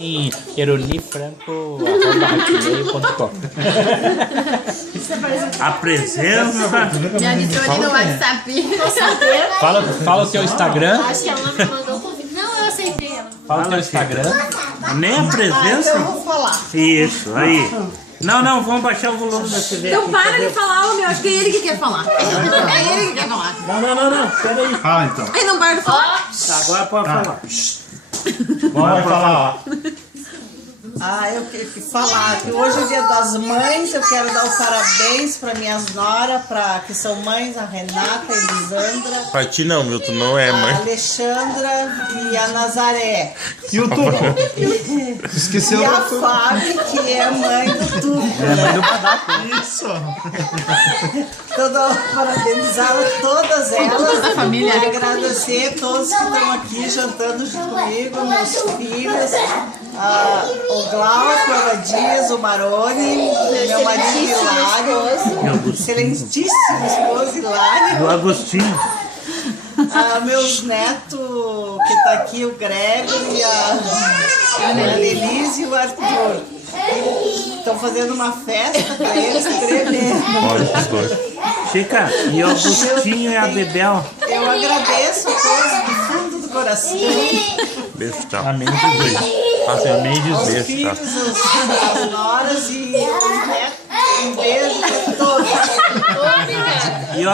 Em eronifranco@hotmail.com. A presença. Me adicionou no WhatsApp. Fala o teu Instagram. Acho que ela me mandou convite. Não, eu aceitei ela. Fala o teu Instagram. Nem a presença. Eu vou falar. Isso, aí. Não, vamos baixar o volume da TV. Então para de falar, meu. Acho que é ele que quer falar. É ele que quer falar. Não, peraí. Fala então. Aí não para de falar. Tá, agora pode falar. Vai falar, ó. Eu queria falar que hoje é o Dia das Mães. Eu quero dar os parabéns para minhas noras, que são mães, a Renata, a Elisandra, Pra ti não, viu? Tu não é a mãe. Alexandra e a Nazaré. E o Tuco? Esqueceu E a do Tuco. Fábio, que é mãe do Tuco. Isso. Parabenizar todas elas. a família. E agradecer a todos que estão aqui jantando junto comigo, meus filhos. O Glauco, a Dias, o Maroni, meu marido Hilário, excelentíssimo esposo Hilário, Do Agostinho. meus netos que tá aqui, o Gregory, a Annelise e o Arthur. Estão fazendo uma festa para eles, tremendo. Olha os dois. Chica, e o Agostinho e a Bebel. Eu agradeço a todos do fundo do coração. Beijo, tchau. Amém de beijo. Passa amém de Os beijo, filhos, tá? as noras e os netos. Um beijo para todos. Obrigada. E o